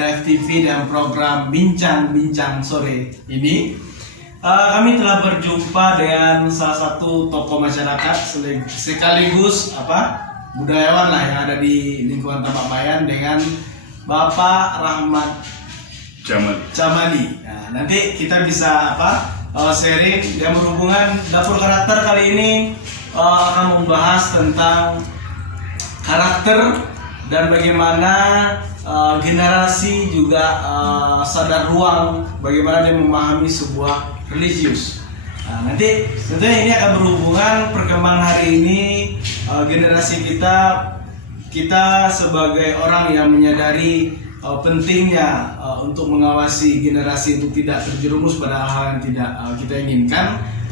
RFTV dan program Bincang-Bincang Sore ini. Kami telah berjumpa dengan salah satu tokoh masyarakat sekaligus budayawan lah yang ada di lingkungan Tambak Bayan, dengan Bapak Rahmat Jamali. Nah, nanti kita bisa sharing yang berhubungan dapur karakter. Kali ini akan membahas tentang karakter dan bagaimana generasi juga sadar ruang, bagaimana dia memahami sebuah religius. Nah, nanti tentunya ini akan berhubungan perkembangan hari ini, generasi kita sebagai orang yang menyadari pentingnya untuk mengawasi generasi untuk tidak terjerumus pada hal yang tidak kita inginkan.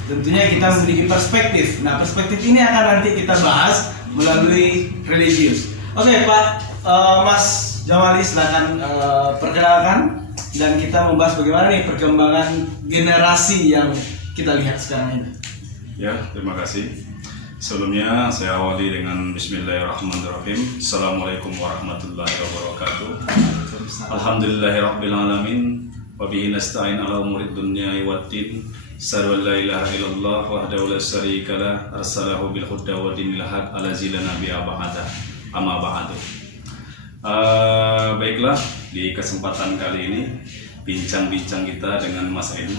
Tentunya kita memiliki perspektif. Nah, perspektif ini akan nanti kita bahas melalui religius. Oke, Pak Mas Jamali, silakan perkenalkan dan kita membahas bagaimana nih perkembangan generasi yang kita lihat sekarang ini. Ya, terima kasih. Sebelumnya saya awali dengan Bismillahirrahmanirrahim. Assalamualaikum warahmatullahi wabarakatuh. Alhamdulillahirabbil alamin wa bihi nasta'in ala umurid dunya waddin. Asyhadu an la ilaha illallah wahdahu la syarika lah, arsalahu bil huda wa dinil haq ala zilana nabiyya ba'da. Amma ba'du. Baiklah, di kesempatan kali ini bincang-bincang kita dengan Mas Edi,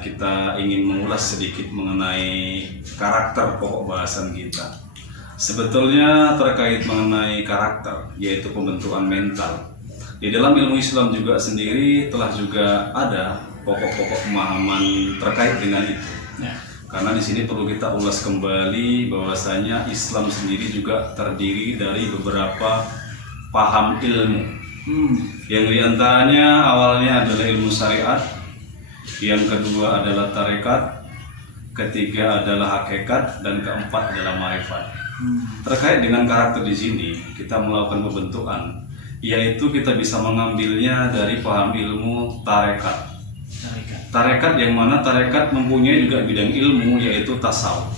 kita ingin mengulas sedikit mengenai karakter pokok bahasan kita. Sebetulnya terkait mengenai karakter, yaitu pembentukan mental. Di dalam ilmu Islam juga sendiri telah juga ada pokok-pokok pemahaman terkait dengan itu. Karena di sini perlu kita ulas kembali bahwasanya Islam sendiri juga terdiri dari beberapa paham ilmu. Yang diantaranya awalnya adalah ilmu syariat, yang kedua adalah tarekat, ketiga adalah hakikat, dan keempat adalah ma'rifat. Terkait dengan karakter di sini kita melakukan pembentukan, yaitu kita bisa mengambilnya dari paham ilmu tarekat. Tarekat yang mana tarekat mempunyai juga bidang ilmu, yaitu tasawuf.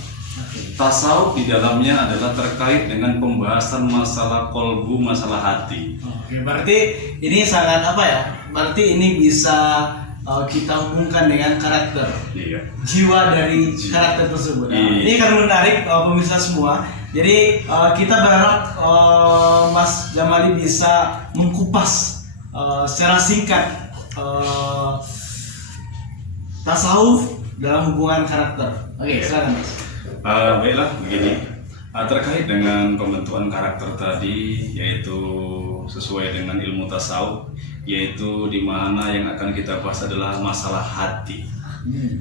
Tasawuf di dalamnya adalah terkait dengan pembahasan masalah kolbu, masalah hati. Oke, berarti ini sangat berarti ini bisa kita hubungkan dengan karakter. Iya. Jiwa dari karakter tersebut. Nah, ini akan menarik pemirsa semua. Jadi kita berharap Mas Jamali bisa mengkupas secara singkat tasawuf dalam hubungan karakter. Oke, silakan Mas. Baiklah, begini. Terkait dengan pembentukan karakter tadi, yaitu sesuai dengan ilmu tasawuf, yaitu di mana yang akan kita bahas adalah masalah hati.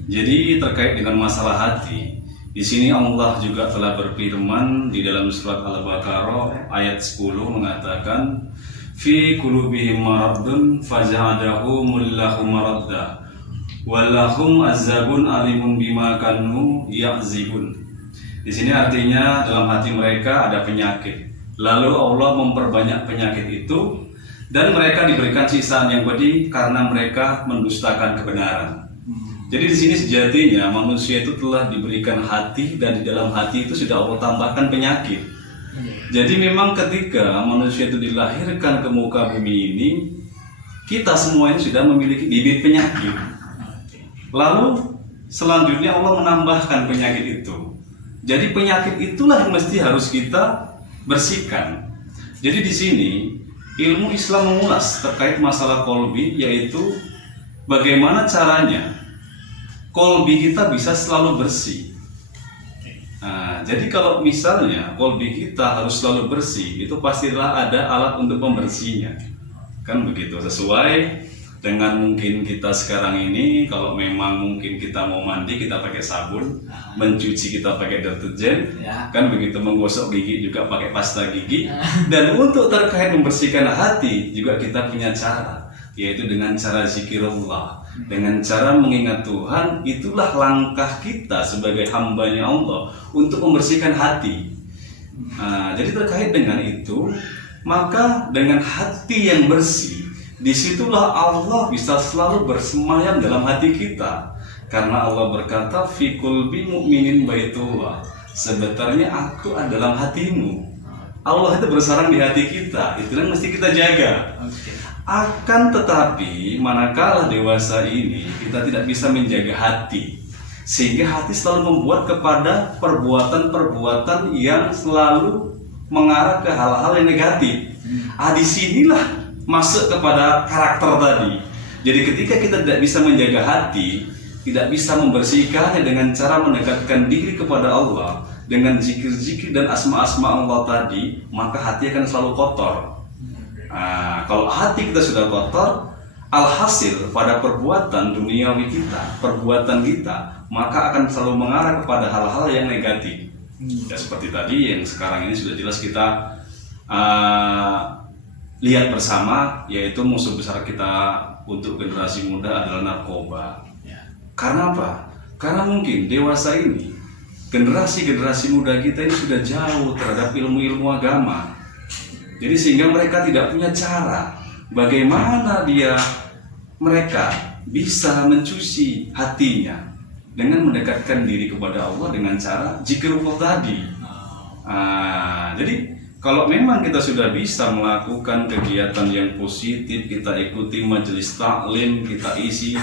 Jadi terkait dengan masalah hati, di sini Allah juga telah berfirman di dalam surat Al-Baqarah ayat 10 mengatakan, fi qulubihim maradun fazadahumullahu maradda walahum azabun alimun bima kanu ya'zibun. Di sini artinya dalam hati mereka ada penyakit. Lalu Allah memperbanyak penyakit itu dan mereka diberikan siksaan yang pedih karena mereka mendustakan kebenaran. Jadi di sini sejatinya manusia itu telah diberikan hati dan di dalam hati itu sudah Allah tambahkan penyakit. Jadi memang ketika manusia itu dilahirkan ke muka bumi ini, kita semuanya sudah memiliki bibit penyakit. Lalu selanjutnya Allah menambahkan penyakit itu. Jadi penyakit itulah yang mesti harus kita bersihkan. Jadi di sini ilmu Islam mengulas terkait masalah kolbi, yaitu bagaimana caranya kolbi kita bisa selalu bersih. Nah, jadi kalau misalnya kolbi kita harus selalu bersih, itu pastilah ada alat untuk pembersihnya. Kan begitu, sesuai dengan mungkin kita sekarang ini, kalau memang mungkin kita mau mandi kita pakai sabun, mencuci kita pakai deterjen, kan begitu, menggosok gigi juga pakai pasta gigi. Dan untuk terkait membersihkan hati juga kita punya cara, yaitu dengan cara zikirullah, dengan cara mengingat Tuhan. Itulah langkah kita sebagai hambanya Allah untuk membersihkan hati. Nah, jadi terkait dengan itu, maka dengan hati yang bersih, disitulah Allah bisa selalu bersemayam dalam hati kita. Karena Allah berkata, fi qulbi mu'minin baitullah, sebenarnya aku adalah hatimu. Allah itu bersarang di hati kita, itu yang mesti kita jaga. Oke. Akan tetapi manakala dewasa ini kita tidak bisa menjaga hati, sehingga hati selalu membuat kepada perbuatan-perbuatan yang selalu mengarah ke hal-hal yang negatif. Disinilah masuk kepada karakter tadi. Jadi ketika kita tidak bisa menjaga hati, tidak bisa membersihkannya dengan cara mendekatkan diri kepada Allah dengan zikir-zikir dan asma-asma Allah tadi, maka hati akan selalu kotor. Kalau hati kita sudah kotor, alhasil pada perbuatan duniawi kita, perbuatan kita, maka akan selalu mengarah kepada hal-hal yang negatif. Ya seperti tadi yang sekarang ini sudah jelas kita lihat bersama, yaitu musuh besar kita untuk generasi muda adalah narkoba. Karena apa? Karena mungkin dewasa ini, generasi muda kita ini sudah jauh terhadap ilmu-ilmu agama. Jadi sehingga mereka tidak punya cara bagaimana mereka bisa mencuci hatinya dengan mendekatkan diri kepada Allah dengan cara zikrullah tadi. Jadi kalau memang kita sudah bisa melakukan kegiatan yang positif, kita ikuti majelis taklim, kita isi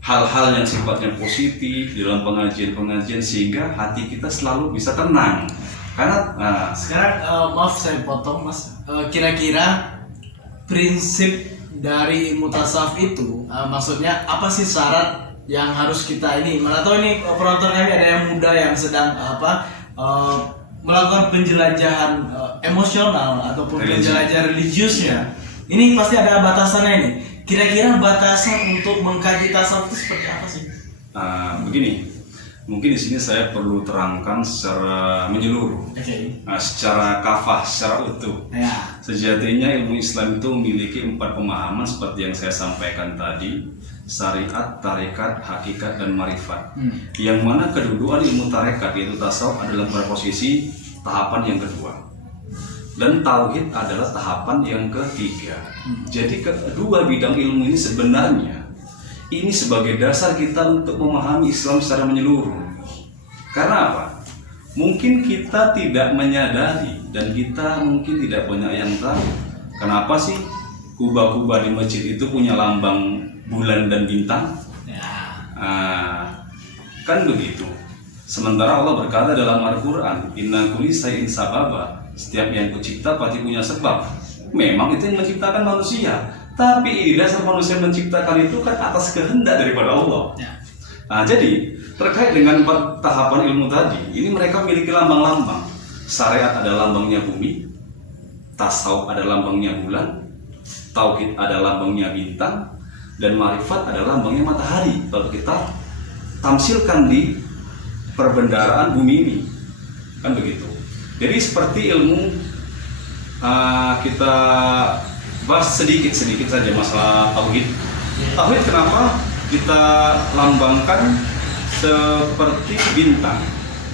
hal-hal yang sifatnya positif di dalam pengajian-pengajian, sehingga hati kita selalu bisa tenang. Karena sekarang maaf saya potong Mas, kira-kira prinsip dari ilmu tasawuf itu maksudnya apa sih syarat yang harus kita ini? Mana tahu ini penonton kami ada yang muda yang sedang melakukan penjelajahan emosional ataupun penjelajahan religiusnya. Ini pasti ada batasannya ini. Kira-kira batasan untuk mengkaji tasawuf itu seperti apa sih? Begini, mungkin di sini saya perlu terangkan secara menyeluruh, secara kafah, secara utuh. Sejatinya ilmu Islam itu memiliki 4 pemahaman seperti yang saya sampaikan tadi: syariat, tarekat, hakikat, dan marifat. Yang mana kedudukan ilmu tarekat yaitu tasawuf adalah pada posisi tahapan yang kedua, dan tauhid adalah tahapan yang ketiga. Jadi kedua bidang ilmu ini sebenarnya ini sebagai dasar kita untuk memahami Islam secara menyeluruh. Karena apa? Mungkin kita tidak menyadari dan kita mungkin tidak banyak yang tahu kenapa sih kubah-kubah di masjid itu punya lambang bulan dan bintang. Kan begitu. Sementara Allah berkata dalam Al-Quran, inna kulli shay'in sababa, setiap yang kucipta pasti punya sebab. Memang itu yang menciptakan manusia, tapi dasar manusia menciptakan itu kan atas kehendak daripada Allah. Jadi terkait dengan 4 tahapan ilmu tadi, ini mereka memiliki lambang-lambang. Syariat ada lambangnya bumi, tasawuf ada lambangnya bulan, tauhid ada lambangnya bintang, dan marifat ada lambangnya matahari. Kalau kita tamsilkan di perbendaharaan bumi ini, kan begitu. Jadi seperti ilmu kita bahas sedikit saja masalah tauhid. Tauhid kenapa kita lambangkan seperti bintang?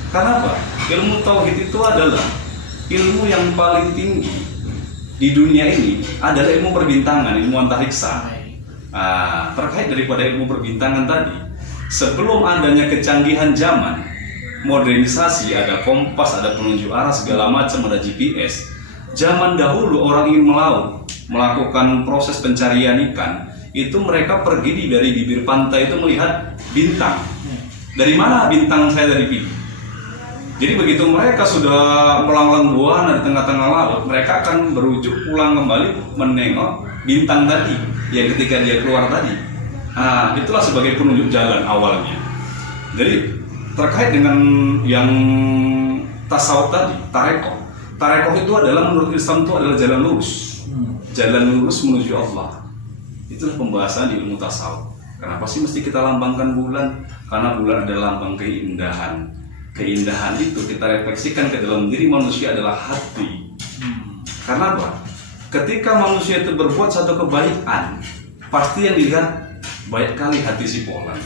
Karena apa? Ilmu tauhid itu adalah ilmu yang paling tinggi di dunia ini, adalah ilmu perbintangan, ilmu antariksa. Terkait daripada ilmu perbintangan tadi, sebelum adanya kecanggihan zaman, modernisasi, ada kompas, ada penunjuk arah segala macam, ada GPS. Zaman dahulu orang ingin melaut, melakukan proses pencarian ikan, itu mereka pergi dari bibir pantai itu melihat bintang. Dari mana bintang saya dari pilih? Jadi begitu mereka sudah melanglang buana di tengah-tengah laut, mereka akan berujuk pulang kembali menengok bintang tadi yang ketika dia keluar tadi. Itulah sebagai penunjuk jalan awalnya. Jadi terkait dengan yang tasawuf tadi, tarekoh itu adalah menurut Islam itu adalah jalan lurus menuju Allah. Itulah pembahasan di ilmu tasawuf. Kenapa sih mesti kita lambangkan bulan? Karena bulan adalah lambang keindahan. Keindahan itu kita refleksikan ke dalam diri manusia adalah hati. Karena apa? Ketika manusia itu berbuat satu kebaikan, pasti yang dilihat baik kali hati si polan.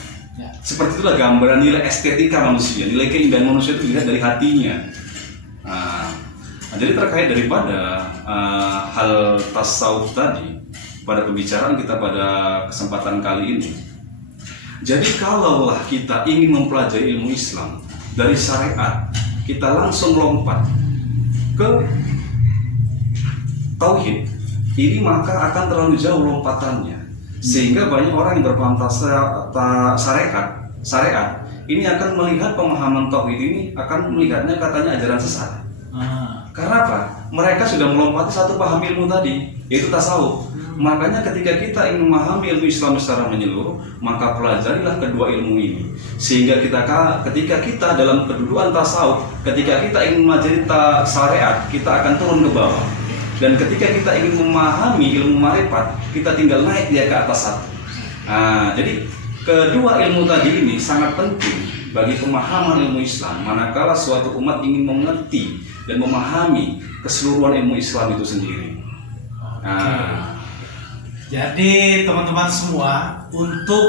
Seperti itulah gambaran nilai estetika manusia, nilai keindahan manusia itu dilihat dari hatinya. Jadi terkait daripada hal tasawuf tadi, pada pembicaraan kita pada kesempatan kali ini, jadi kalaulah kita ingin mempelajari ilmu Islam dari syariat, kita langsung lompat ke tauhid, ini maka akan terlalu jauh lompatannya, sehingga banyak orang yang berpaham syariat ini akan melihat pemahaman tauhid ini, akan melihatnya katanya ajaran sesat. Karena apa? Mereka sudah melompati satu paham ilmu tadi, yaitu tasawuf. Makanya ketika kita ingin memahami ilmu Islam secara menyeluruh, maka pelajarilah kedua ilmu ini. Sehingga ketika kita dalam kedudukan tasawuf, ketika kita ingin mempelajari syariat, kita akan turun ke bawah. Dan ketika kita ingin memahami ilmu marifat, kita tinggal naik dia ke atas satu. Jadi kedua ilmu tadi ini sangat penting bagi pemahaman ilmu Islam. Manakala suatu umat ingin mengerti dan memahami keseluruhan ilmu Islam itu sendiri. Jadi teman-teman semua, untuk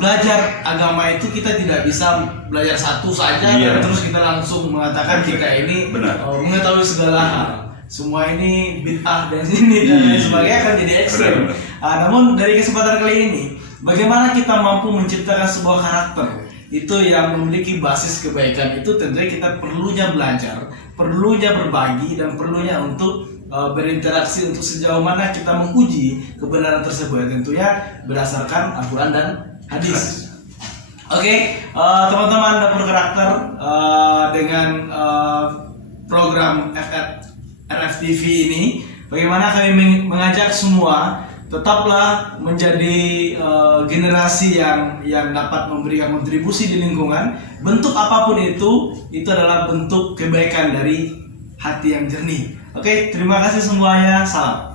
belajar agama itu kita tidak bisa belajar satu saja dan terus kita langsung mengatakan kita ini mengetahui segala hal. Semua ini bid'ah dan ini dan lain sebagainya akan jadi ekstrem. Namun dari kesempatan kali ini, bagaimana kita mampu menciptakan sebuah karakter itu yang memiliki basis kebaikan, itu tentunya kita perlunya belajar, perlunya berbagi, dan perlunya untuk berinteraksi untuk sejauh mana kita menguji kebenaran tersebut, tentunya berdasarkan Al-Quran dan hadis. Oke, teman-teman Dapur Karakter, dengan program RFTV ini, bagaimana kami mengajak semua tetaplah menjadi generasi yang dapat memberikan kontribusi di lingkungan. Bentuk apapun itu adalah bentuk kebaikan dari hati yang jernih. Oke, terima kasih semuanya. Salam.